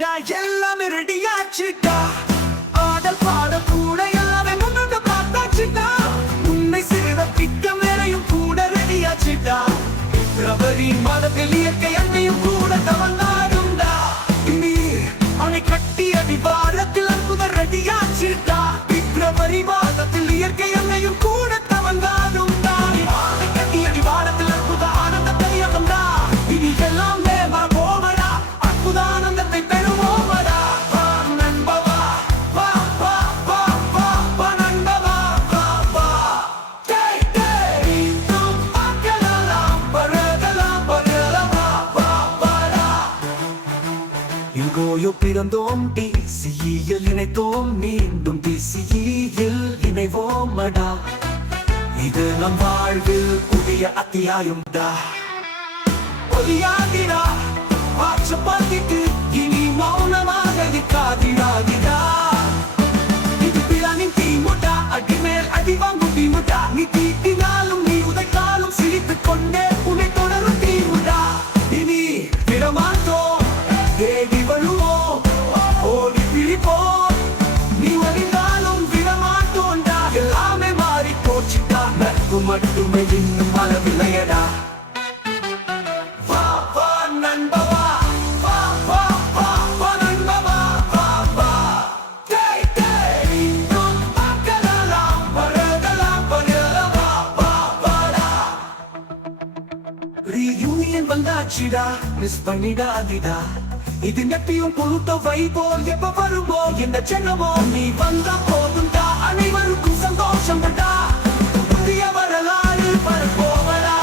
போதும்டா எல்லாமே ரெடியாச்சுடா ஆடல் பாட கூட எல்லாமே முன்னோட்ட பார்த்தாச்சுடா உன்னை சிறப்பிக்க மேலையும் கூட ரெடியாச்சுடா பிப்ரவரி மாதத்தில் இயற்கை அன்னையும் கூட தவந்தாடும்டா நீ அவனை கட்டி அடிவாரத்தில் அற்புத ரெடியாச்சுடா பிப்ரவரி மாதத்தில் இயற்கை அன்னையும் கூட தவந்தாடும்டா அவனை கட்டி அடிவாரத்தில் அற்புத ஆனந்தத்தை அகம்டா இனி எல்லாம் போமடா அற்புத ஆனந்தத்தை பெறுவோமடா வா நண்பவா வா வா வா வா வா நண்பவா வா வா டேய் டேய் நாம் பார்க்கலாம் பரதலாம் பரதலமா வா வாடா இங்கோயோ பிறந்தோம் டிசியில் இணைத்தோம் மீண்டும் டிசியில் இணைவோமடா இது நம் வாழ்வில் புதிய அத்தியாயம்டா ஒலியாகிறா வாட்ச பார்த்திட்டு இனி மௌனமாக நிற்காதிராகிறா இது பிளானின் தீமுடா அடிமேல் அடி வாங்கும் தீமுடா நீ தீட்டினாலும் நீ உதைத்தாலும் சிரித்துக் கொண்டே உன்னை தொடரும் தீமுடா இனி விடமாட்டோம் தேடி வருவோம் ஓடி பிடிப்போம் நீ வழிந்தாலும் விடமாட்டோண்டா எல்லாமே மாறி போச்சுட்டா நட்பு மட்டுமே இன்னும் அளவில்லையடா வந்தாச்சுடா மிஸ் பண்ணிடாதீடா இது நெப்பியும் புழுத்த வைபோல் எப்ப வருமோ இந்த சென்னமோ நீ வந்தா போதும்டா அனைவருக்கும் சந்தோஷம் டா புதிய வரலாறு பரப்போவடா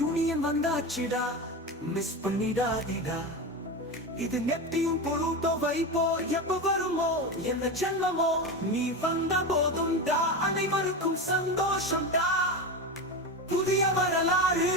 யூனியன் வந்தாச்சுடா மிஸ் பண்ணிடாதீடா இது நெப்டியும் புளூட்டோ வைப்போ எப்ப வருமோ என்ன ஜென்மமோ நீ வந்த போதும்டா அனைவருக்கும் சந்தோஷம்டா புதிய வரலாறு